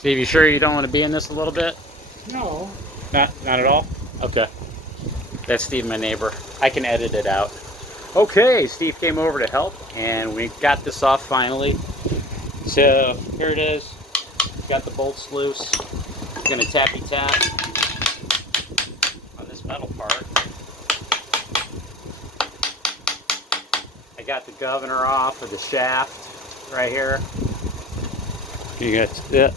Steve, you sure you don't want to be in this a little bit? No. Not at all? Okay. That's Steve, my neighbor. I can edit it out. Okay, Steve came over to help, and we got this off finally. So here it is. Got the bolts loose. Gonna tappy tap on this metal part. I got the governor off of the shaft right here. You got it?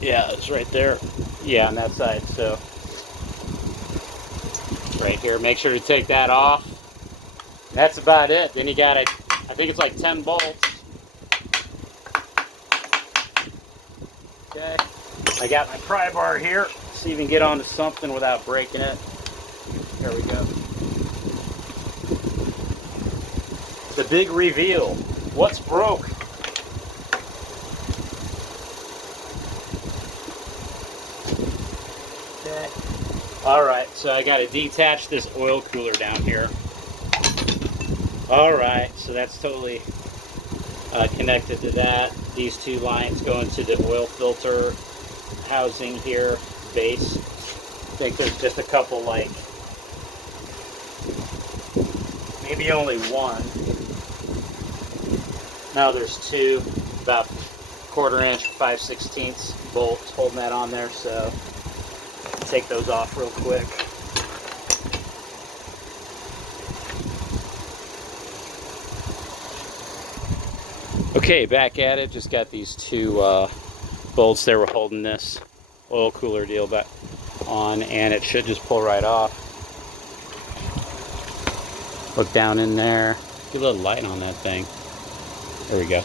Yeah, it's right there. Yeah, on that side. So right here, make sure to take that off. That's about it. Then you got it. I think it's like 10 bolts. Okay. I got my pry bar here. See if you can get onto something without breaking it. There we go. The big reveal. What's broke? Okay. Alright, so I got to detach this oil cooler down here. Alright, so that's totally connected to that. These two lines go into the oil filter housing here, base. I think there's just a couple, like, maybe only one. No, there's two, about 1/4 inch, 5/16 bolts holding that on there, so take those off real quick. Okay, back at it. Just got these two bolts that were holding this oil cooler deal back on, and it should just pull right off. Look down in there. Get a little light on that thing. There we go.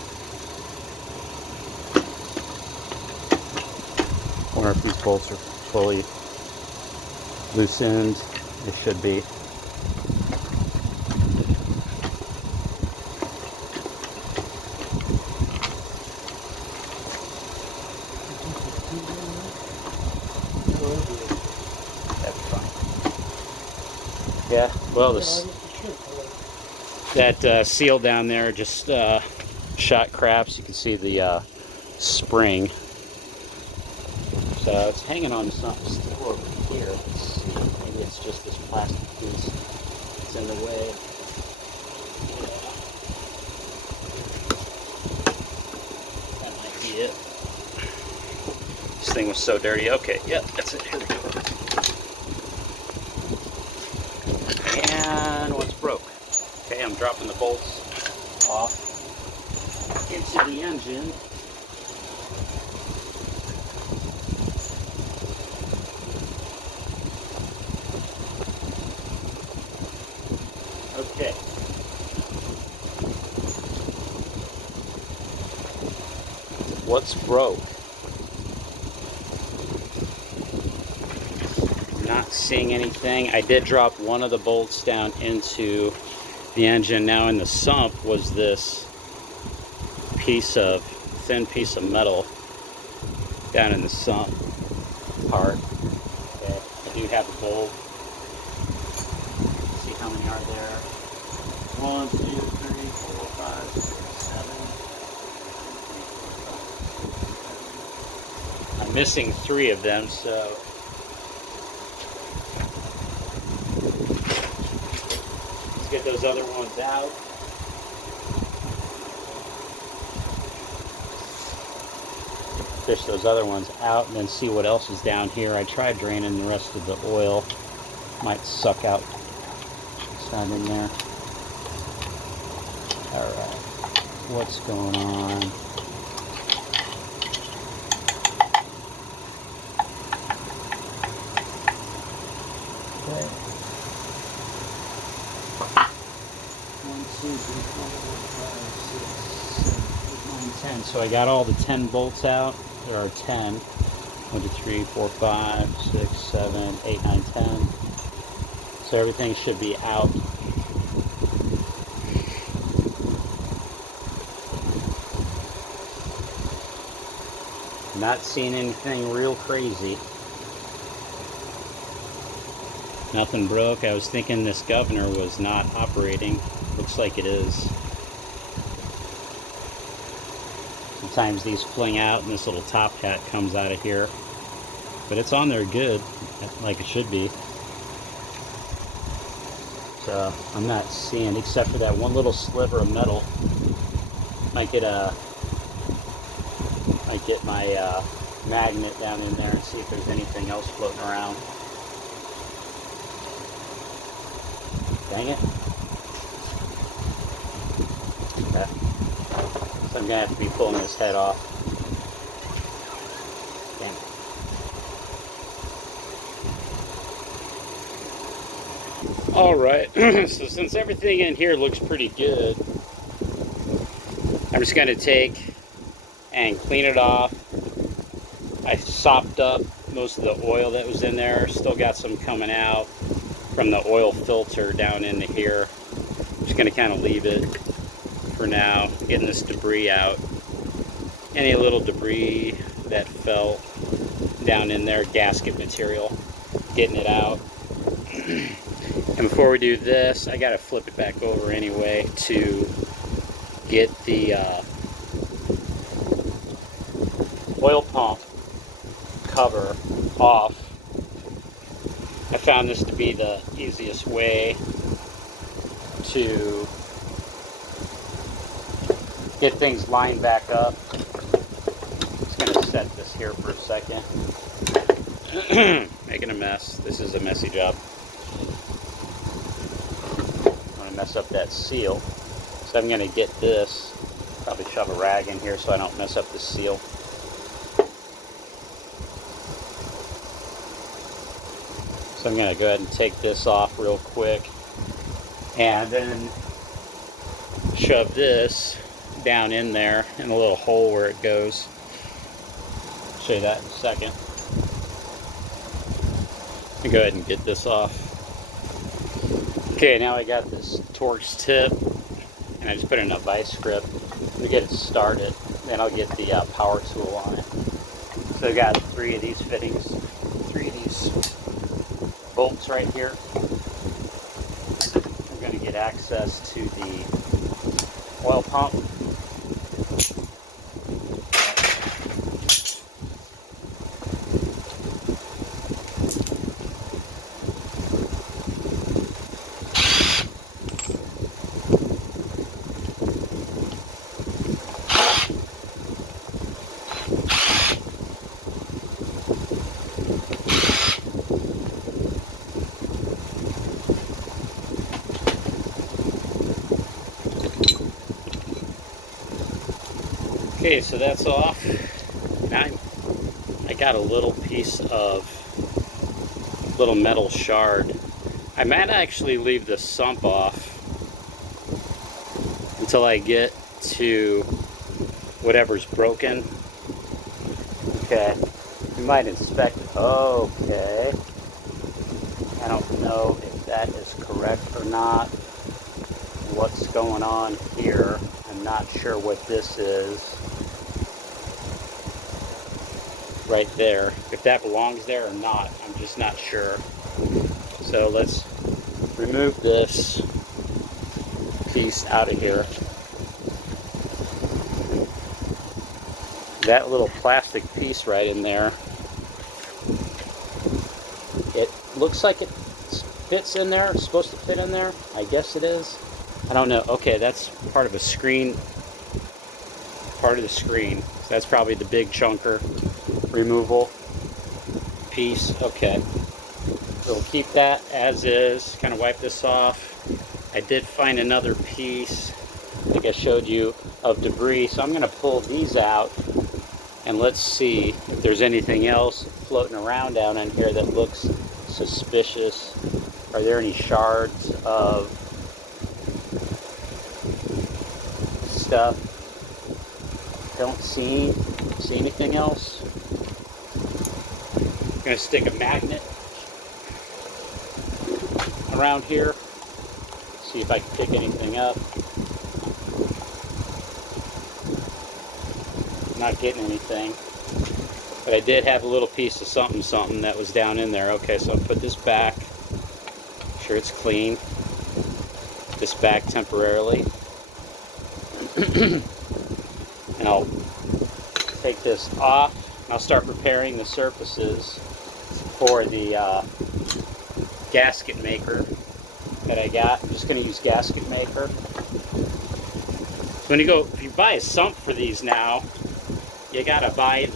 Wonder if these bolts are fully loosened. They should be. That's fine. Yeah, well, that seal down there just shot craps. You can see the spring. So it's hanging on to something still over here. Let's see. Maybe it's just this plastic piece that's in the way. Yeah. That might be it. This thing was so dirty. Okay, yep, that's it. Here we go. And what's broke? Okay, I'm dropping the bolts off into the engine. Okay. What's broke? Not seeing anything. I did drop one of the bolts down into the engine. Now in the sump was this thin piece of metal down in the sump part. Okay. I do have a bolt. See how many are there? 1, 2, 3, 4, 5, 6, 7. I'm missing 3 of them, so let's get those other ones out. Fish those other ones out and then see what else is down here. I tried draining the rest of the oil. Might suck out some in there. Alright, what's going on? Okay. 1, 2, 3, 4, 5, 6, 7, 8, 9, 10. So I got all the 10 bolts out. There are 10. 1, 2, 3, 4, 5, 6, 7, 8, 9, 10. So everything should be out. Not seeing anything real crazy. Nothing broke. I was thinking this governor was not operating. Looks like it is. Sometimes these fling out and this little top hat comes out of here. But it's on there good, like it should be. So I'm not seeing, except for that one little sliver of metal. Might get my magnet down in there and see if there's anything else floating around. Dang it. Okay. So I'm gonna have to be pulling this head off. Dang it. Alright, so since everything in here looks pretty good, I'm just going to take and clean it off. I sopped up most of the oil that was in there. Still got some coming out from the oil filter down into here. Just going to kind of leave it for now, getting this debris out. Any little debris that fell down in there, gasket material, getting it out. And before we do this, I got to flip it back over anyway to get the oil pump cover off. I found this to be the easiest way to get things lined back up. Just going to set this here for a second. Making a mess. This is a messy job. I'm going to mess up that seal. So I'm going to get this, probably shove a rag in here so I don't mess up the seal. So I'm going to go ahead and take this off real quick and then shove this down in there in a little hole where it goes. I'll show you that in a second. I'll go ahead and get this off. Okay, now I got this Torx tip and I just put in a vice grip to get it started. Then I'll get the power tool on it. So I've got 3 of these fittings, 3 of these bolts right here. I'm going to get access to the oil pump. Okay, so that's off. I got a little piece of little metal shard. I might actually leave the sump off until I get to whatever's broken. Okay, we might inspect it. Okay, I don't know if that is correct or not. What's going on here? I'm not sure what this is. Right there, if that belongs there or not, I'm just not sure. So let's remove this piece out of here. That little plastic piece right in there, it looks like it fits in there. It's supposed to fit in there. I guess it is. I don't know. Okay, that's part of a screen. Part of the screen. So that's probably the big chunker removal piece. Okay, we'll keep that as is. Kind of wipe this off. I did find another piece, like I showed you, of debris, so I'm going to pull these out and let's see if there's anything else floating around down in here that looks suspicious. Are there any shards of stuff? Don't see anything else. I'm going to stick a magnet around here, see if I can pick anything up. I'm not getting anything, but I did have a little piece of something that was down in there. Okay, so I'll put this back, make sure it's clean, this back temporarily, and I'll take this off and I'll start preparing the surfaces for the gasket maker that I got. I'm just going to use gasket maker. When if you buy a sump for these now, you got to buy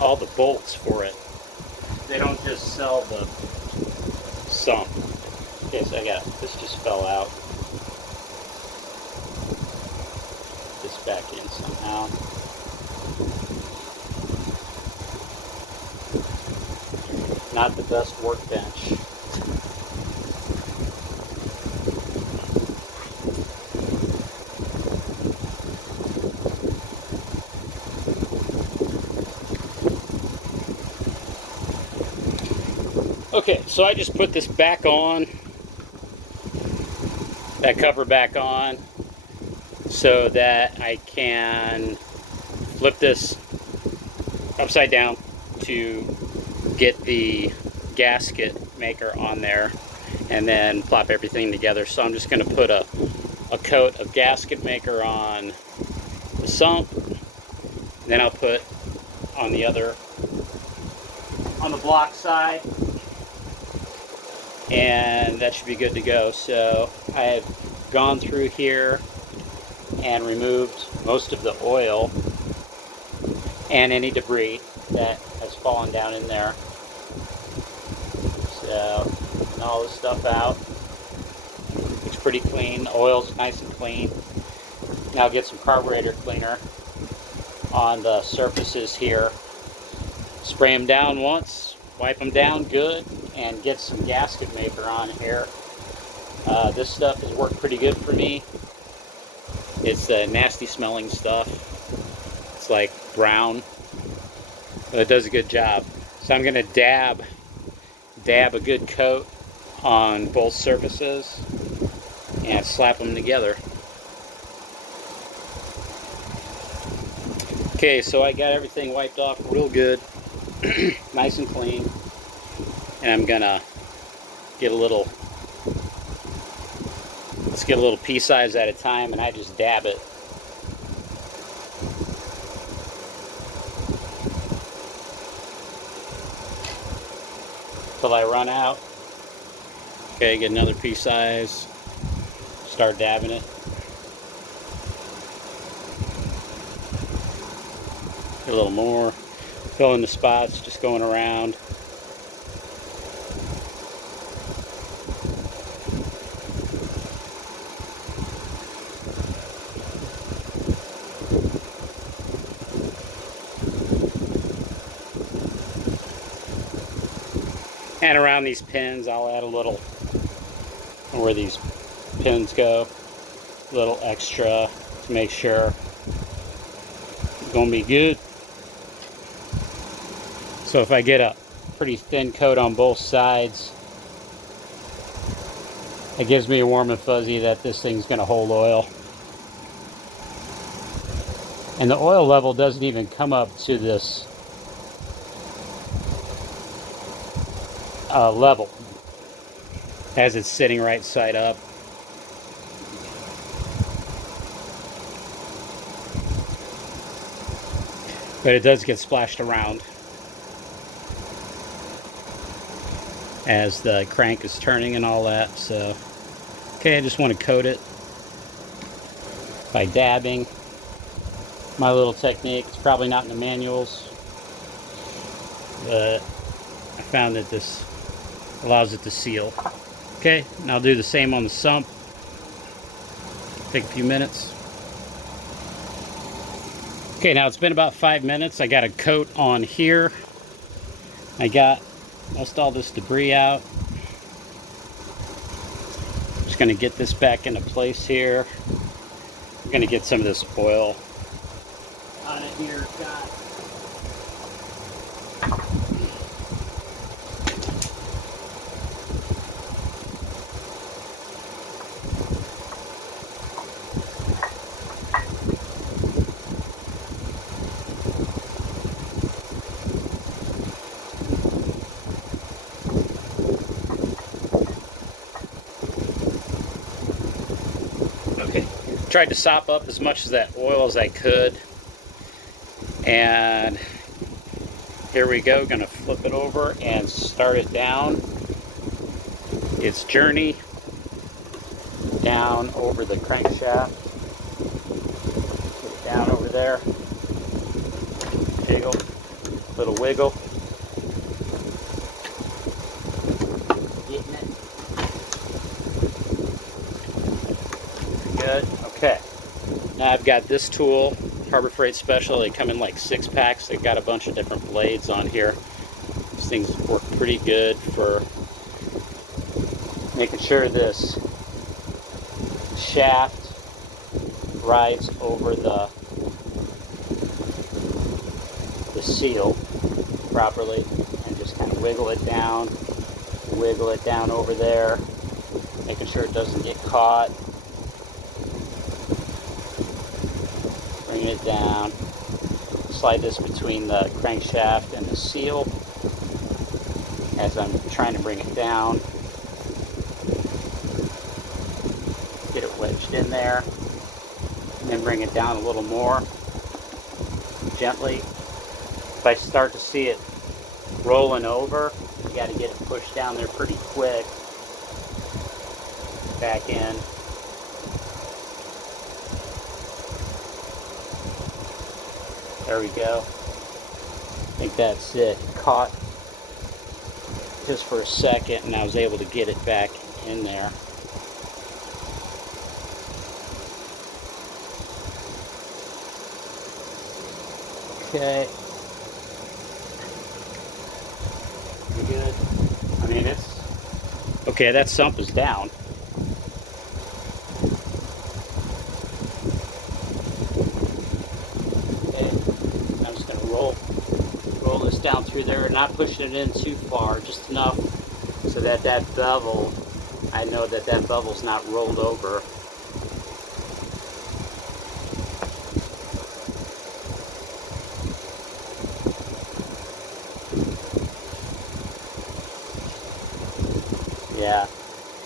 all the bolts for it. They don't just sell the sump. Okay, so this just fell out. Put this back in somehow. Not the best workbench. Okay, so I just put this back on, that cover back on, so that I can flip this upside down to get the gasket maker on there and then plop everything together. So I'm just going to put a coat of gasket maker on the sump, then I'll put on the block side, and that should be good to go. So I have gone through here and removed most of the oil and any debris that has fallen down in there. So getting all this stuff out. Looks pretty clean. The oil's nice and clean. Now get some carburetor cleaner on the surfaces here. Spray them down once, wipe them down good, and get some gasket maker on here. This stuff has worked pretty good for me. It's nasty smelling stuff. It's like brown, but it does a good job. So I'm going to dab a good coat on both surfaces and slap them together. Okay, so I got everything wiped off real good, nice and clean, and I'm gonna get a little, let's get a little pea size at a time, and I just dab it. Till I run out. Okay, get another pea size, start dabbing it. Get a little more, fill in the spots, just going around. And around these pins, I'll add a little, where these pins go, a little extra to make sure it's going to be good. So if I get a pretty thin coat on both sides, it gives me a warm and fuzzy that this thing's going to hold oil. And the oil level doesn't even come up to this level as it's sitting right side up. But it does get splashed around as the crank is turning and all that. So okay, I just want to coat it by dabbing. My little technique. It's probably not in the manuals, but I found that this allows it to seal. Okay, and I'll do the same on the sump. Take a few minutes. Okay, now it's been about 5 minutes. I got a coat on here. I got most all this debris out. Just going to get this back into place here. I'm going to get some of this oil on it here. Okay, tried to sop up as much of that oil as I could. And here we go, gonna flip it over and start it down its journey down over the crankshaft. Get it down over there. Jiggle, little wiggle. Getting it. Good. Okay. Now I've got this tool, Harbor Freight Special. They come in like 6-packs. They've got a bunch of different blades on here. These things work pretty good for making sure this shaft rides over the seal properly, and just kind of wiggle it down over there, making sure it doesn't get caught. Bring it down, slide this between the crankshaft and the seal as I'm trying to bring it down. Get it wedged in there, and then bring it down a little more gently. If I start to see it rolling over, you got to get it pushed down there pretty quick. Back in. There we go. I think that's it. Caught just for a second, and I was able to get it back in there. Okay. Pretty good. I mean, it's okay. That sump is down. Okay. I'm just gonna roll this down through there, not pushing it in too far, just enough so that that bevel, I know that that bevel's not rolled over. Yeah,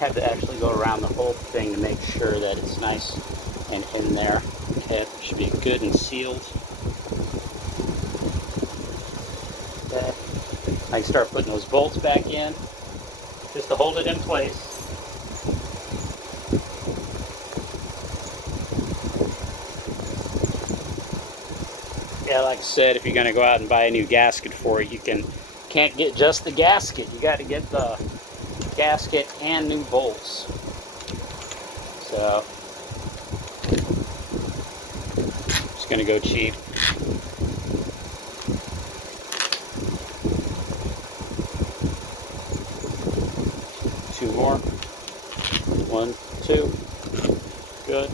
had to actually go around the whole thing to make sure that it's nice and in there. Okay, it should be good and sealed. Okay, I can start putting those bolts back in just to hold it in place. Yeah, like I said, if you're going to go out and buy a new gasket for it, you can't get just the gasket. You got to get the gasket and new bolts. So just gonna go cheap. Two more. 1, 2. Good.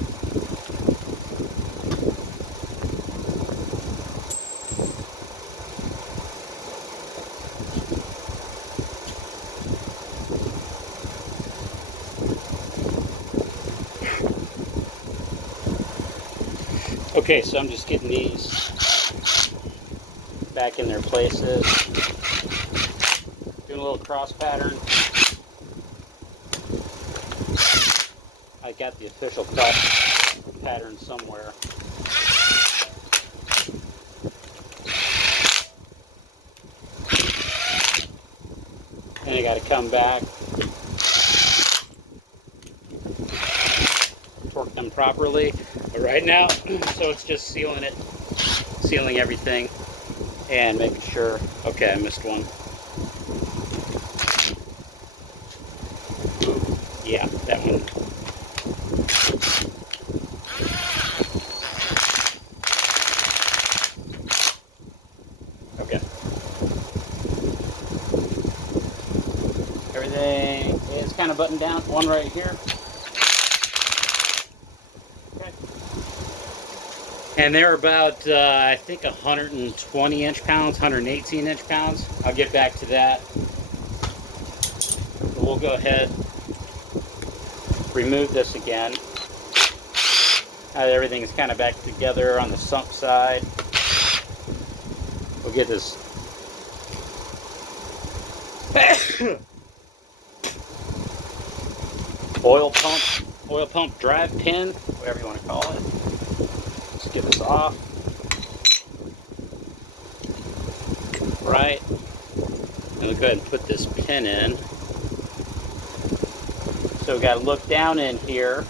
Okay, so I'm just getting these back in their places. Doing a little cross pattern. I got the official cross pattern somewhere. And I got to come back, torque them properly. But right now, so it's just sealing it, sealing everything, and making sure. Okay, I missed one. Yeah, that one. Okay. Everything is kind of buttoned down. One right here. Okay. And they're about, I think, 120 inch-pounds, 118 inch-pounds. I'll get back to that. But we'll go ahead, remove this again. Now that everything is kind of back together on the sump side, we'll get this oil pump oil pump drive pin, whatever you want to call it. Let's get this off. Right. And we'll go ahead and put this pin in. So we got to look down in here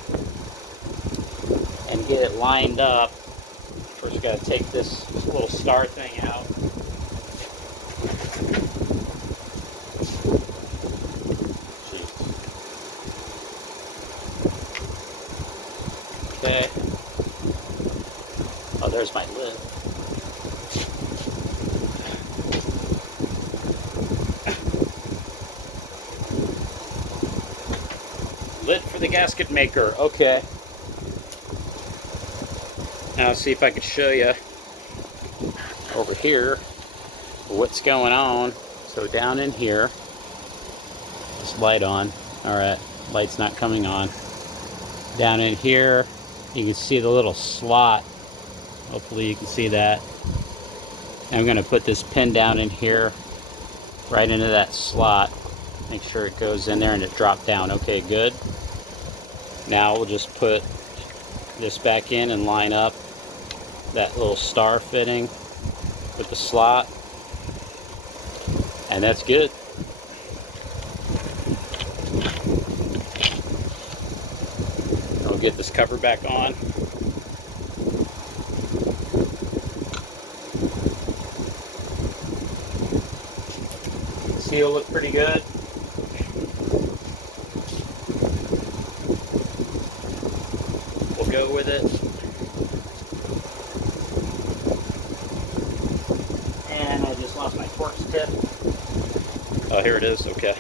and get it lined up. First, we got to take this little star thing out. Okay. Oh, there's my lid. Lid for the gasket maker. Okay. Now let's see if I can show you over here what's going on. So down in here, this light on. All right, light's not coming on. Down in here, you can see the little slot. Hopefully you can see that. I'm going to put this pin down in here, right into that slot. Make sure it goes in there and it dropped down. Okay, good. Now we'll just put this back in and line up that little star fitting with the slot. And that's good. I'll get this cover back on. Seal look pretty good. We'll go with it. And I just lost my Torx tip. Oh, here it is. Okay.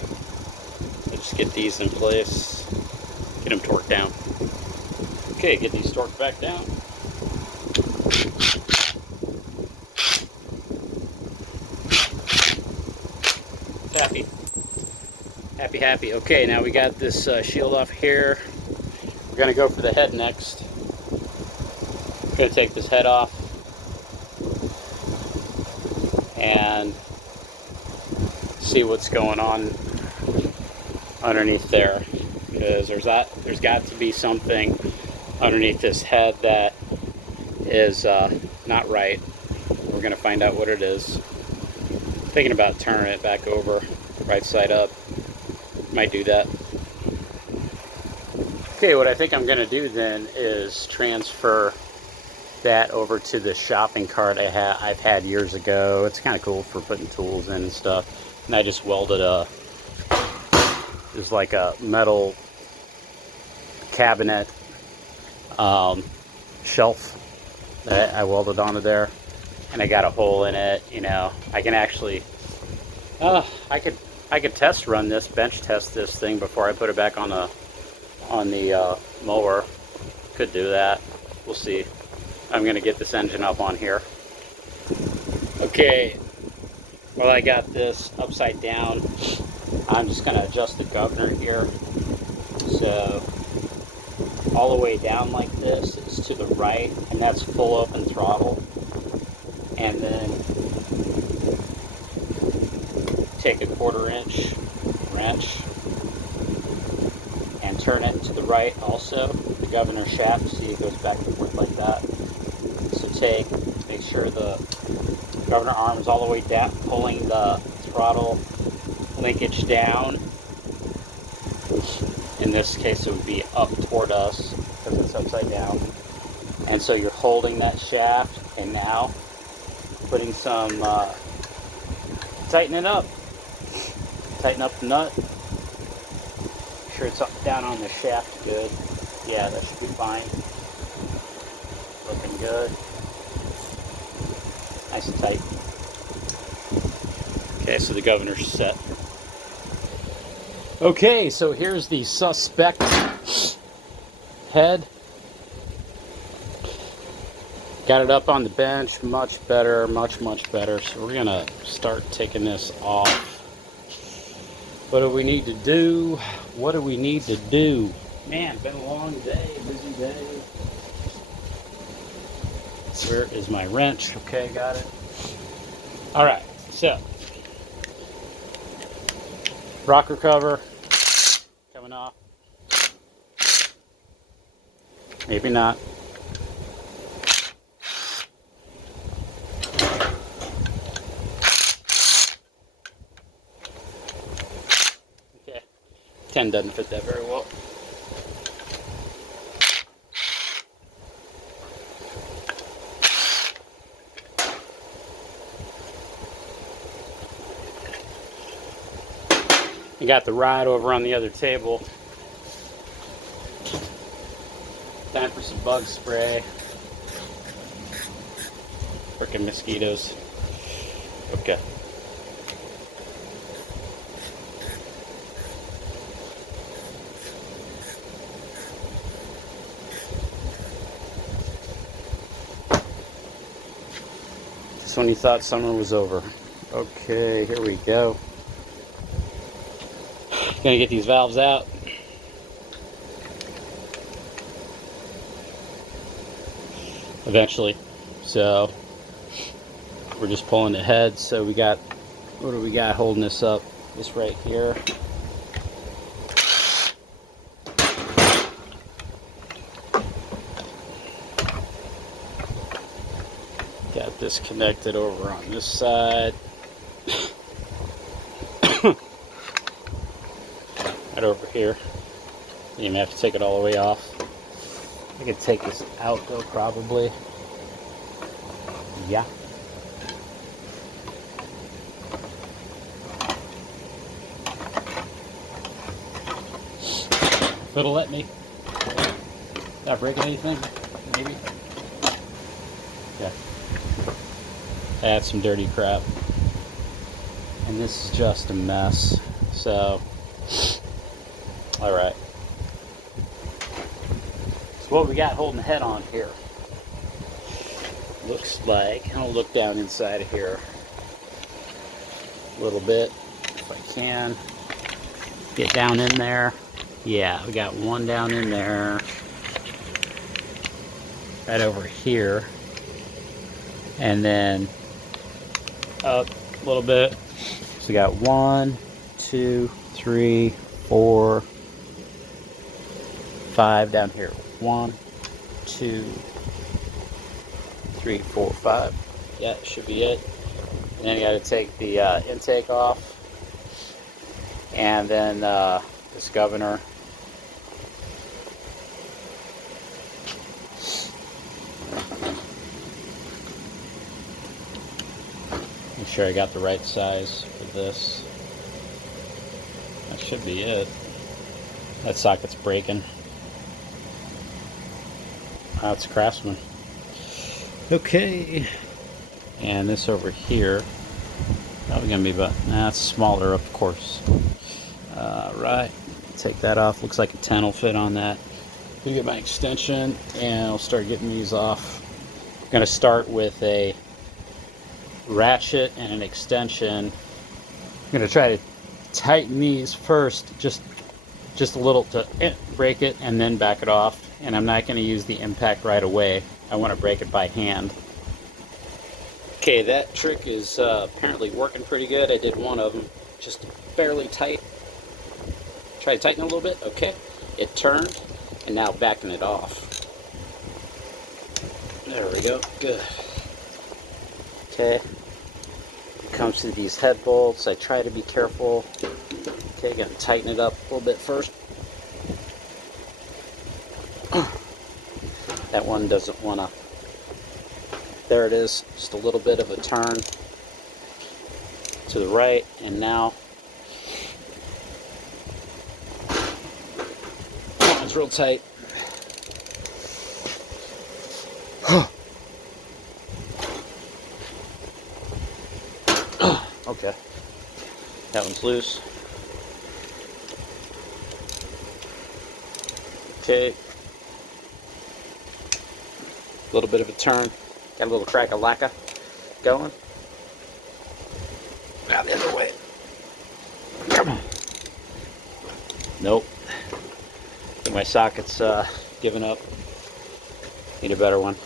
I'll just get these in place. Get them torqued down. Okay, get these torqued back down. Happy. Happy, happy. Okay, now we got this shield off here. We're going to go for the head next. I'm going to take this head off and see what's going on underneath there, because there's got to be something underneath this head that is not right. We're going to find out what it is. Thinking about turning it back over, right side up. Might do that. Okay, what I think I'm going to do then is transfer that over to the shopping cart I've had years ago. It's kind of cool for putting tools in and stuff. And I just welded there's like a metal cabinet shelf that I welded onto there. And I got a hole in it, you know. I can actually, I could test run this, bench test this thing before I put it back on the mower. Could do that. We'll see. I'm gonna get this engine up on here. Okay. Well, I got this upside down. I'm just gonna adjust the governor here. So all the way down like this is to the right, and that's full open throttle. And then take a 1/4 inch wrench and turn it to the right also. The governor shaft, see it goes back and forth like that. So make sure the governor arm is all the way down, pulling the throttle linkage down. In this case it would be up toward us because it's upside down. And so you're holding that shaft, and now putting some, tighten it up. Tighten up the nut. Make sure it's up, down on the shaft good. Yeah, that should be fine. Looking good. Nice and tight. Okay, so the governor's set. Okay, so here's the suspect head. Got it up on the bench, much better, much better. So we're gonna start taking this off. What do we need to do? What do we need to do? Man, been a long day, busy day. Where is my wrench? Okay, got it. All right, so rocker cover coming off. Maybe not. Okay. 10 doesn't fit that very well. I got the rod over on the other table. Time for some bug spray. Frickin' mosquitoes. Okay. Just when you thought summer was over. Okay, here we go. Gonna get these valves out. Eventually. So we're just pulling the head. So we got, what do we got holding this up? This right here. Got this connected over on this side. Right over here. You may have to take it all the way off. I could take this out though, probably. Yeah. If it'll let me. Not breaking anything? Maybe? Yeah. That's some dirty crap. And this is just a mess. So, alright. So what we got holding the head on here? Looks like, I'll look down inside of here a little bit, if I can. Get down in there. Yeah, we got one down in there. Right over here. And then up a little bit. So we got 1, 2, 3, 4, 5 down here. 1, 2, 3, 4, 5. Yeah, should be it. And then you got to take the intake off. And then this governor. Make sure I got the right size for this. That should be it. That socket's breaking. That's Craftsman. Okay. And this over here. Probably going to be about, that's smaller, of course. Right. Take that off. Looks like a 10 will fit on that. I'm going to get my extension and I'll start getting these off. I'm going to start with a ratchet and an extension. I'm going to try to tighten these first, just a little to break it and then back it off. And I'm not going to use the impact right away. I want to break it by hand. Okay, that trick is apparently working pretty good. I did one of them, just barely tight. Try to tighten it a little bit. Okay, it turned, and now backing it off. There we go. Good. Okay. It comes to these head bolts. I try to be careful. Okay, gotta tighten it up a little bit first. That one doesn't want to. There it is, just a little bit of a turn to the right, and now it's real tight. Okay, that one's loose. Okay, a little bit of a turn. Got a little crack of lacquer going. Now the other way. Come on. Nope. I think my socket's giving up. Need a better one.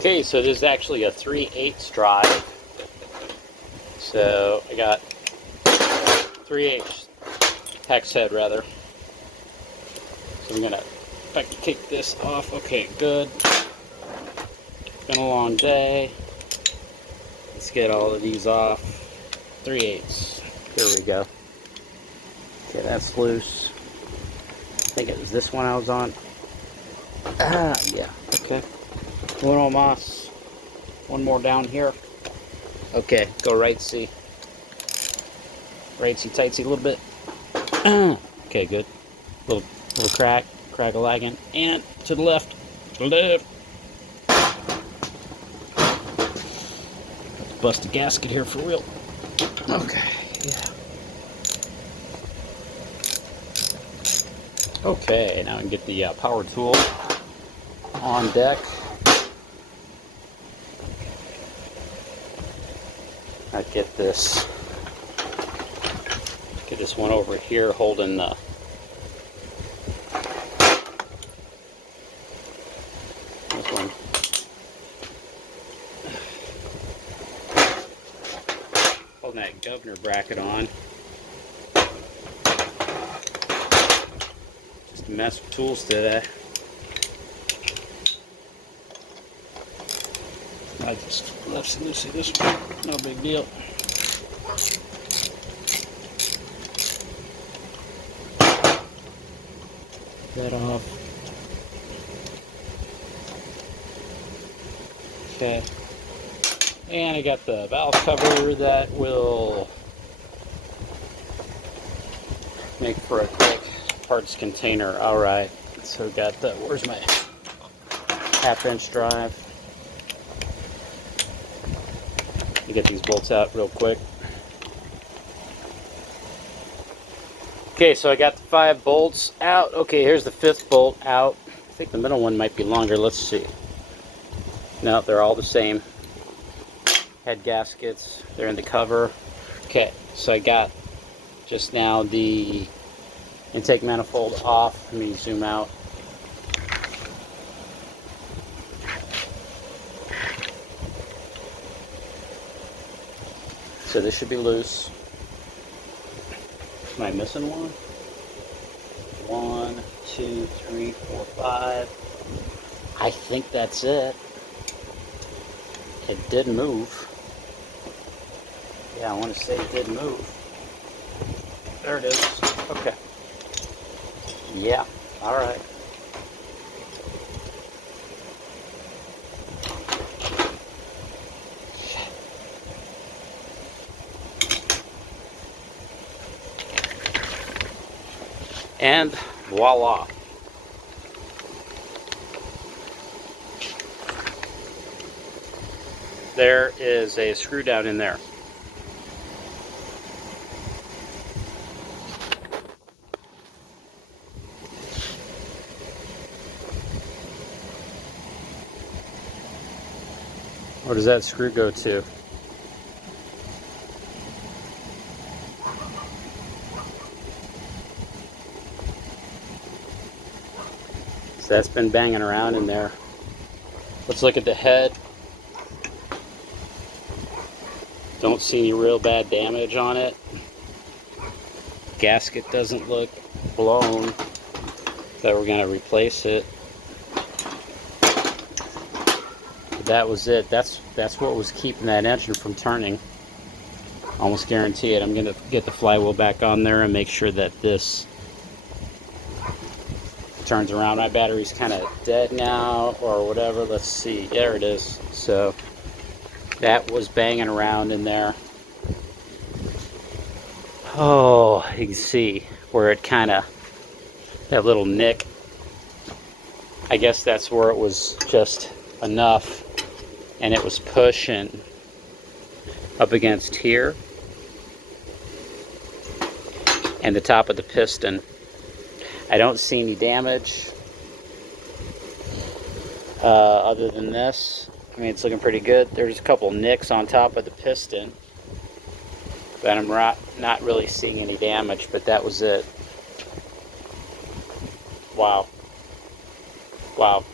Okay, so this is actually a 3/8 drive. So I got 3/8. hex head rather. So I'm gonna, if I can take this off, okay, good. Been a long day. Let's get all of these off. 3/8. Here we go. Okay, that's loose. I think it was this one I was on. Ah, yeah, okay. Uno mas. One more down here. Okay, go rightsy. Rightsy tightsy a little bit. Okay, good. Little crack, crack-a-lagging. And to the left. To the left. Bust a gasket here for real. Okay, yeah. Okay, now I can get the power tool on deck. I get this one over here holding the this one. Holding that governor bracket on. Just a mess with tools today. I just left loosey this one, no big deal. That off. Okay. And I got the valve cover that will make for a quick parts container. Alright. So got the, where's my 1/2-inch drive? Get these bolts out real quick. Okay, so I got the 5 bolts out. Okay, here's the 5th bolt out. I think the middle one might be longer. Let's see. No, they're all the same. Head gaskets, they're in the cover. Okay, so I got just now the intake manifold off. Let me zoom out. So this should be loose. Am I missing one? 1, 2, 3, 4, 5. I think that's it. It did move. Yeah, I want to say it did move. There it is. Okay. Yeah, alright. And voila. There is a screw down in there. Where does that screw go to? So that's been banging around in there. Let's look at the head. Don't see any real bad damage on it. Gasket doesn't look blown. But we're gonna replace it. But that was it. That's what was keeping that engine from turning. Almost guarantee it. I'm gonna get the flywheel back on there and make sure that this turns around. My battery's kind of dead now or whatever. Let's see. There it is. So that was banging around in there. Oh, you can see where it kind of, that little nick. I guess that's where it was just enough and it was pushing up against here and the top of the piston. I don't see any damage other than this. I mean, it's looking pretty good. There's a couple nicks on top of the piston, but I'm not really seeing any damage, but that was it. Wow. Wow.